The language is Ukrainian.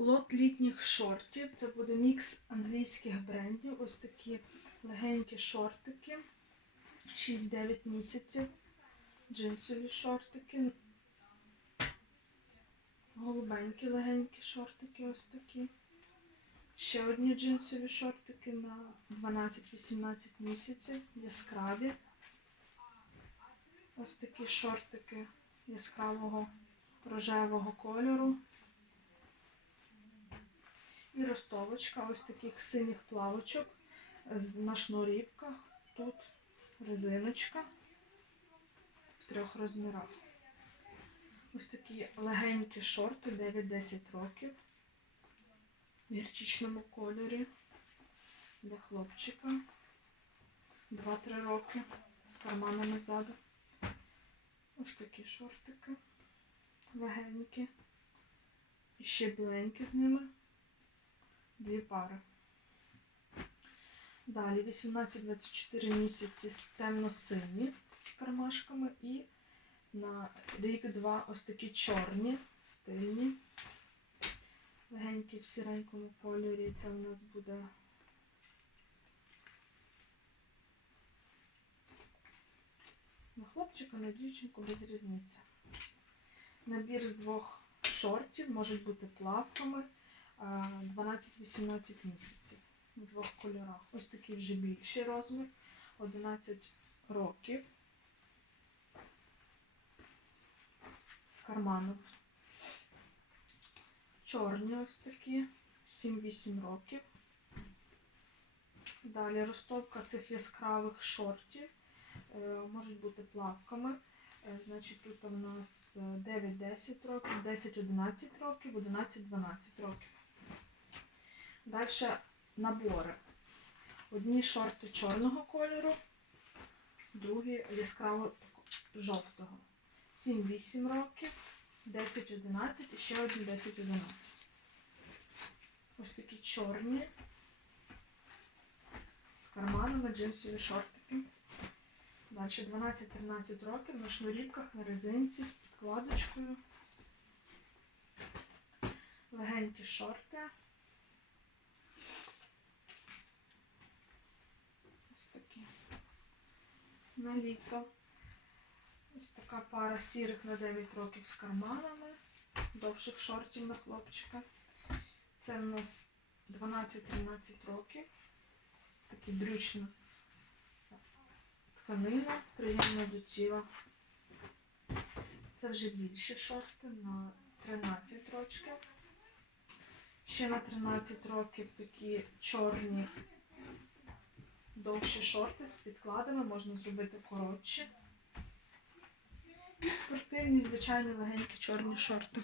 Лот літніх шортів. Це буде мікс англійських брендів. Ось такі легенькі шортики. 6-9 місяців. Джинсові шортики. Голубенькі легенькі шортики ось такі. Ще одні джинсові шортики на 12-18 місяців. Яскраві. Ось такі шортики яскравого рожевого кольору. І ростовочка ось таких синіх плавочок на шнурівках. Тут резиночка в трьох розмірах. Ось такі легенькі шорти 9-10 років в гірчичному кольорі для хлопчика. 2-3 роки з карманами ззаду. Ось такі шортики легенькі. І ще біленькі з ними. Дві пари. Далі 18-24 місяці темно-сині з кармашками і на рік-два ось такі чорні, стильні. Легенькі в сіренькому кольорі. Це у нас буде на хлопчика, на дівчинку без різниці. Набір з двох шортів можуть бути плавками 12-18 місяців в двох кольорах. Ось такий вже більший розмір, 11 років. З карманом. Чорні ось такі, 7-8 років. Далі ростовка цих яскравих шортів е, можуть бути плавками. Е, Значить, тут у нас е, 9-10 років, 10-11 років, 11-12 років. Далі набори. Одні шорти чорного кольору, другі яскраво жовтого. 7-8 років, 10-11 і ще один 10-11. Ось такі чорні з карманами джинсові шортики. Далі 12-13 років на шнурівках, на резинці з підкладочкою. Легенькі шорти. Ось такі. На літо. Ось така пара сірих на 9 років з карманами. Довших шортів на хлопчика. Це в нас 12-13 років. Такі брючна тканина, приємна до тіла. Це вже більші шорти на 13 років. Ще на 13 років такі чорні довші шорти з підкладами, можна зробити коротші. І спортивні, звичайно, легенькі чорні шорти.